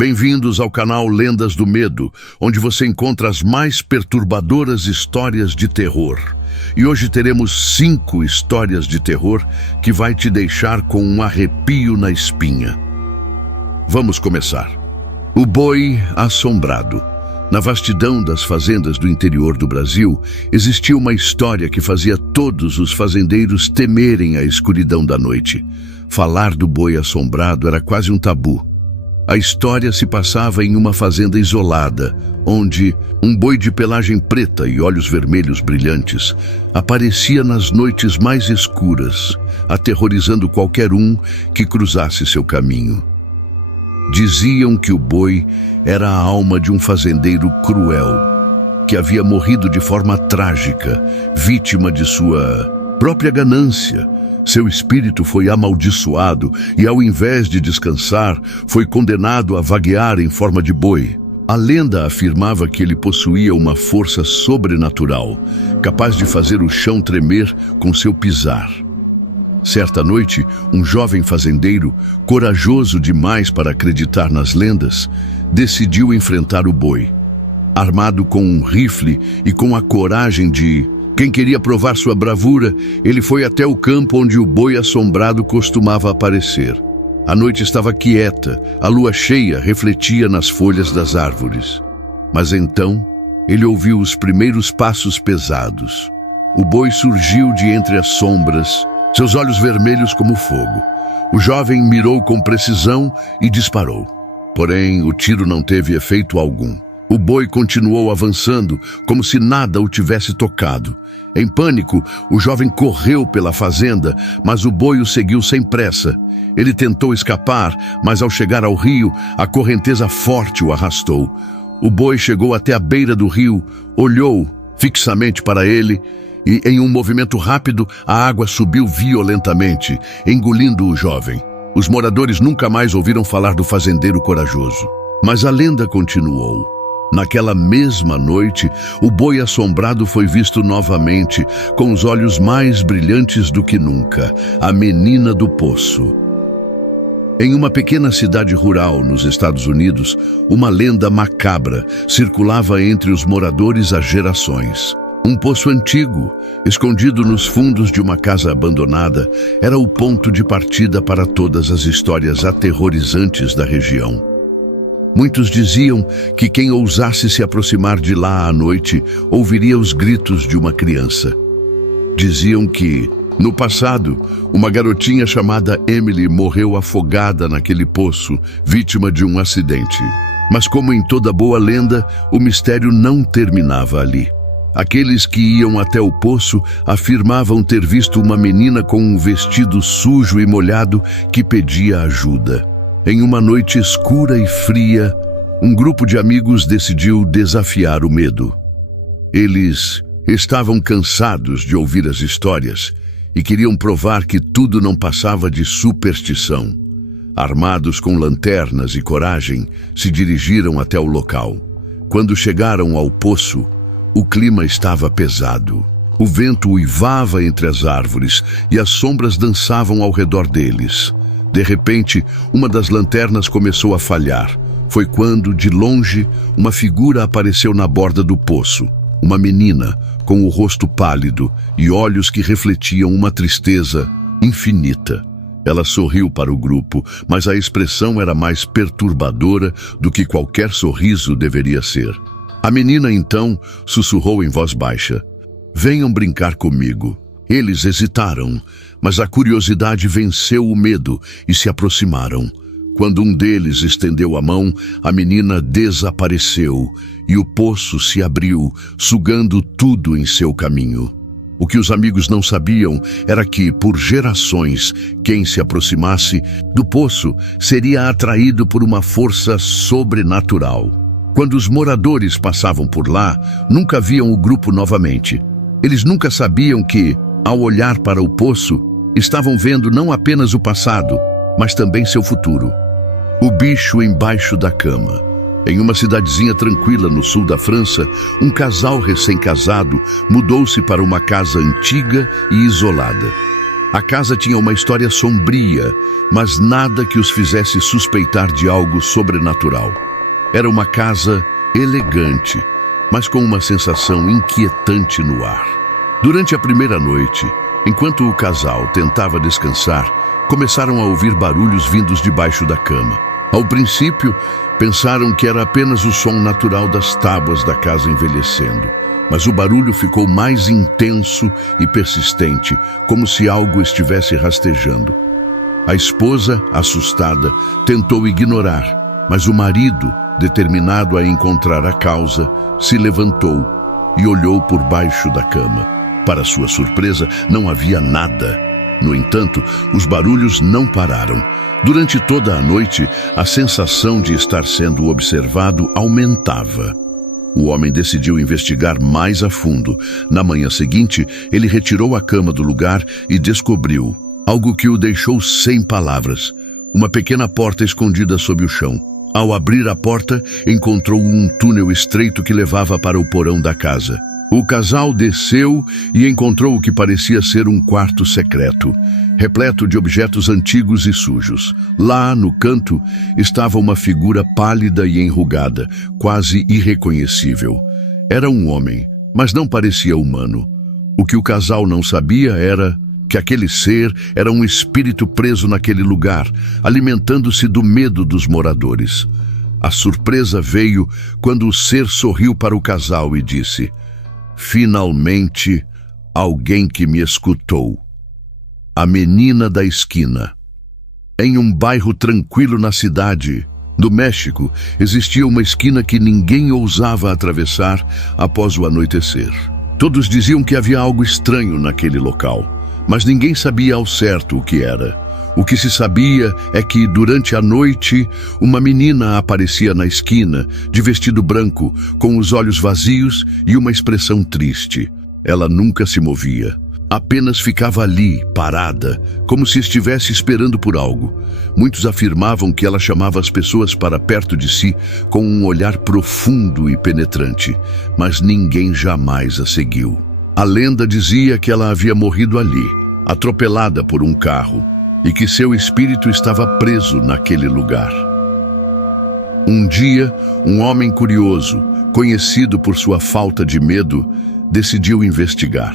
Bem-vindos ao canal Lendas do Medo, onde você encontra as mais perturbadoras histórias de terror. E hoje teremos 5 histórias de terror que vai te deixar com um arrepio na espinha. Vamos começar. O boi assombrado. Na vastidão das fazendas do interior do Brasil, existia uma história que fazia todos os fazendeiros temerem a escuridão da noite. Falar do boi assombrado era quase um tabu. A história se passava em uma fazenda isolada, onde um boi de pelagem preta e olhos vermelhos brilhantes aparecia nas noites mais escuras, aterrorizando qualquer um que cruzasse seu caminho. Diziam que o boi era a alma de um fazendeiro cruel, que havia morrido de forma trágica, vítima de sua própria ganância. Seu espírito foi amaldiçoado e, ao invés de descansar, foi condenado a vaguear em forma de boi. A lenda afirmava que ele possuía uma força sobrenatural, capaz de fazer o chão tremer com seu pisar. Certa noite, um jovem fazendeiro, corajoso demais para acreditar nas lendas, decidiu enfrentar o boi. Armado com um rifle e com a coragem de quem queria provar sua bravura, ele foi até o campo onde o boi assombrado costumava aparecer. A noite estava quieta, a lua cheia refletia nas folhas das árvores. Mas então, ele ouviu os primeiros passos pesados. O boi surgiu de entre as sombras, seus olhos vermelhos como fogo. O jovem mirou com precisão e disparou. Porém, o tiro não teve efeito algum. O boi continuou avançando, como se nada o tivesse tocado. Em pânico, o jovem correu pela fazenda, mas o boi o seguiu sem pressa. Ele tentou escapar, mas ao chegar ao rio, a correnteza forte o arrastou. O boi chegou até a beira do rio, olhou fixamente para ele e, em um movimento rápido, a água subiu violentamente, engolindo o jovem. Os moradores nunca mais ouviram falar do fazendeiro corajoso. Mas a lenda continuou. Naquela mesma noite, o boi assombrado foi visto novamente, com os olhos mais brilhantes do que nunca, a menina do poço. Em uma pequena cidade rural nos Estados Unidos, uma lenda macabra circulava entre os moradores há gerações. Um poço antigo, escondido nos fundos de uma casa abandonada, era o ponto de partida para todas as histórias aterrorizantes da região. Muitos diziam que quem ousasse se aproximar de lá à noite ouviria os gritos de uma criança. Diziam que, no passado, uma garotinha chamada Emily morreu afogada naquele poço, vítima de um acidente. Mas como em toda boa lenda, o mistério não terminava ali. Aqueles que iam até o poço afirmavam ter visto uma menina com um vestido sujo e molhado que pedia ajuda. Em uma noite escura e fria, um grupo de amigos decidiu desafiar o medo. Eles estavam cansados de ouvir as histórias e queriam provar que tudo não passava de superstição. Armados com lanternas e coragem, se dirigiram até o local. Quando chegaram ao poço, o clima estava pesado. O vento uivava entre as árvores e as sombras dançavam ao redor deles. De repente, uma das lanternas começou a falhar. Foi quando, de longe, uma figura apareceu na borda do poço. Uma menina, com o rosto pálido e olhos que refletiam uma tristeza infinita. Ela sorriu para o grupo, mas a expressão era mais perturbadora do que qualquer sorriso deveria ser. A menina, então, sussurrou em voz baixa: "Venham brincar comigo." Eles hesitaram, mas a curiosidade venceu o medo e se aproximaram. Quando um deles estendeu a mão, a menina desapareceu e o poço se abriu, sugando tudo em seu caminho. O que os amigos não sabiam era que, por gerações, quem se aproximasse do poço seria atraído por uma força sobrenatural. Quando os moradores passavam por lá, nunca viam o grupo novamente. Eles nunca sabiam que, ao olhar para o poço, estavam vendo não apenas o passado, mas também seu futuro. O bicho embaixo da cama. Em uma cidadezinha tranquila no sul da França, um casal recém-casado mudou-se para uma casa antiga e isolada. A casa tinha uma história sombria, mas nada que os fizesse suspeitar de algo sobrenatural. Era uma casa elegante, mas com uma sensação inquietante no ar. Durante a primeira noite, enquanto o casal tentava descansar, começaram a ouvir barulhos vindos debaixo da cama. Ao princípio, pensaram que era apenas o som natural das tábuas da casa envelhecendo. Mas o barulho ficou mais intenso e persistente, como se algo estivesse rastejando. A esposa, assustada, tentou ignorar, mas o marido, determinado a encontrar a causa, se levantou e olhou por baixo da cama. Para sua surpresa, não havia nada. No entanto, os barulhos não pararam. Durante toda a noite, a sensação de estar sendo observado aumentava. O homem decidiu investigar mais a fundo. Na manhã seguinte, ele retirou a cama do lugar e descobriu algo que o deixou sem palavras: uma pequena porta escondida sob o chão. Ao abrir a porta, encontrou um túnel estreito que levava para o porão da casa. O casal desceu e encontrou o que parecia ser um quarto secreto, repleto de objetos antigos e sujos. Lá, no canto, estava uma figura pálida e enrugada, quase irreconhecível. Era um homem, mas não parecia humano. O que o casal não sabia era que aquele ser era um espírito preso naquele lugar, alimentando-se do medo dos moradores. A surpresa veio quando o ser sorriu para o casal e disse: "Finalmente, alguém que me escutou. A menina da esquina." Em um bairro tranquilo na cidade do México, existia uma esquina que ninguém ousava atravessar após o anoitecer. Todos diziam que havia algo estranho naquele local, mas ninguém sabia ao certo o que era. O que se sabia é que, durante a noite, uma menina aparecia na esquina, de vestido branco, com os olhos vazios e uma expressão triste. Ela nunca se movia. Apenas ficava ali, parada, como se estivesse esperando por algo. Muitos afirmavam que ela chamava as pessoas para perto de si com um olhar profundo e penetrante, mas ninguém jamais a seguiu. A lenda dizia que ela havia morrido ali, atropelada por um carro, e que seu espírito estava preso naquele lugar. Um dia, um homem curioso, conhecido por sua falta de medo, decidiu investigar.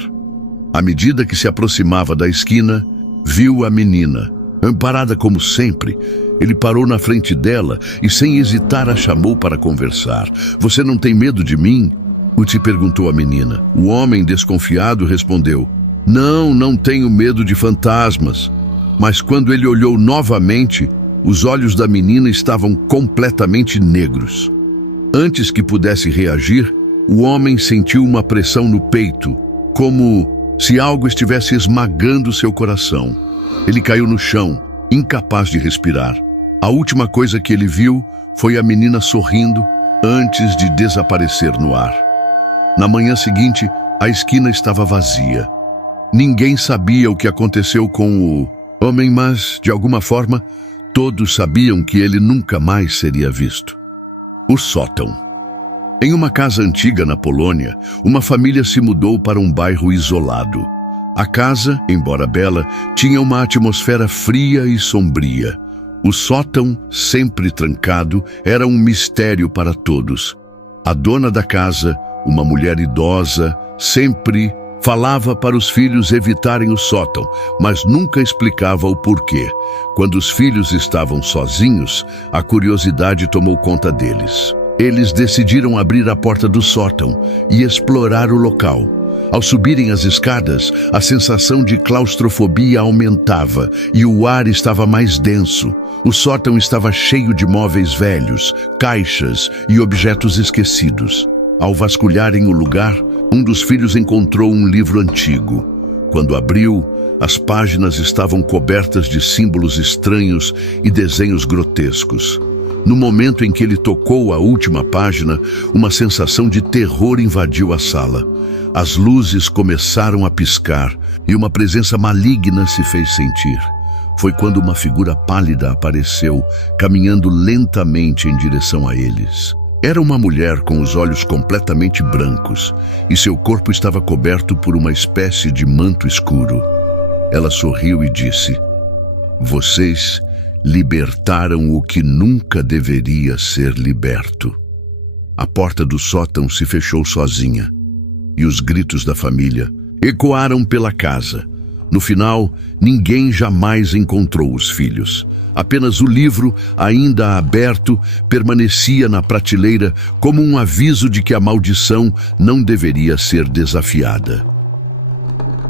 À medida que se aproximava da esquina, viu a menina. Amparada como sempre, ele parou na frente dela e, sem hesitar, a chamou para conversar. "Você não tem medo de mim?" Uti perguntou a menina. O homem, desconfiado, respondeu: Não tenho medo de fantasmas." Mas quando ele olhou novamente, os olhos da menina estavam completamente negros. Antes que pudesse reagir, o homem sentiu uma pressão no peito, como se algo estivesse esmagando seu coração. Ele caiu no chão, incapaz de respirar. A última coisa que ele viu foi a menina sorrindo antes de desaparecer no ar. Na manhã seguinte, a esquina estava vazia. Ninguém sabia o que aconteceu com o homem, mas, de alguma forma, todos sabiam que ele nunca mais seria visto. O sótão. Em uma casa antiga na Polônia, uma família se mudou para um bairro isolado. A casa, embora bela, tinha uma atmosfera fria e sombria. O sótão, sempre trancado, era um mistério para todos. A dona da casa, uma mulher idosa, sempre falava para os filhos evitarem o sótão, mas nunca explicava o porquê. Quando os filhos estavam sozinhos, a curiosidade tomou conta deles. Eles decidiram abrir a porta do sótão e explorar o local. Ao subirem as escadas, a sensação de claustrofobia aumentava e o ar estava mais denso. O sótão estava cheio de móveis velhos, caixas e objetos esquecidos. Ao vasculharem o lugar, um dos filhos encontrou um livro antigo. Quando abriu, as páginas estavam cobertas de símbolos estranhos e desenhos grotescos. No momento em que ele tocou a última página, uma sensação de terror invadiu a sala. As luzes começaram a piscar e uma presença maligna se fez sentir. Foi quando uma figura pálida apareceu, caminhando lentamente em direção a eles. Era uma mulher com os olhos completamente brancos e seu corpo estava coberto por uma espécie de manto escuro. Ela sorriu e disse: "Vocês libertaram o que nunca deveria ser liberto." A porta do sótão se fechou sozinha e os gritos da família ecoaram pela casa. No final, ninguém jamais encontrou os filhos. Apenas o livro, ainda aberto, permanecia na prateleira como um aviso de que a maldição não deveria ser desafiada.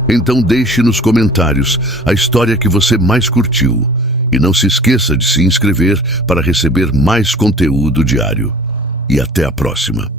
Então deixe nos comentários a história que você mais curtiu. E não se esqueça de se inscrever para receber mais conteúdo diário. E até a próxima.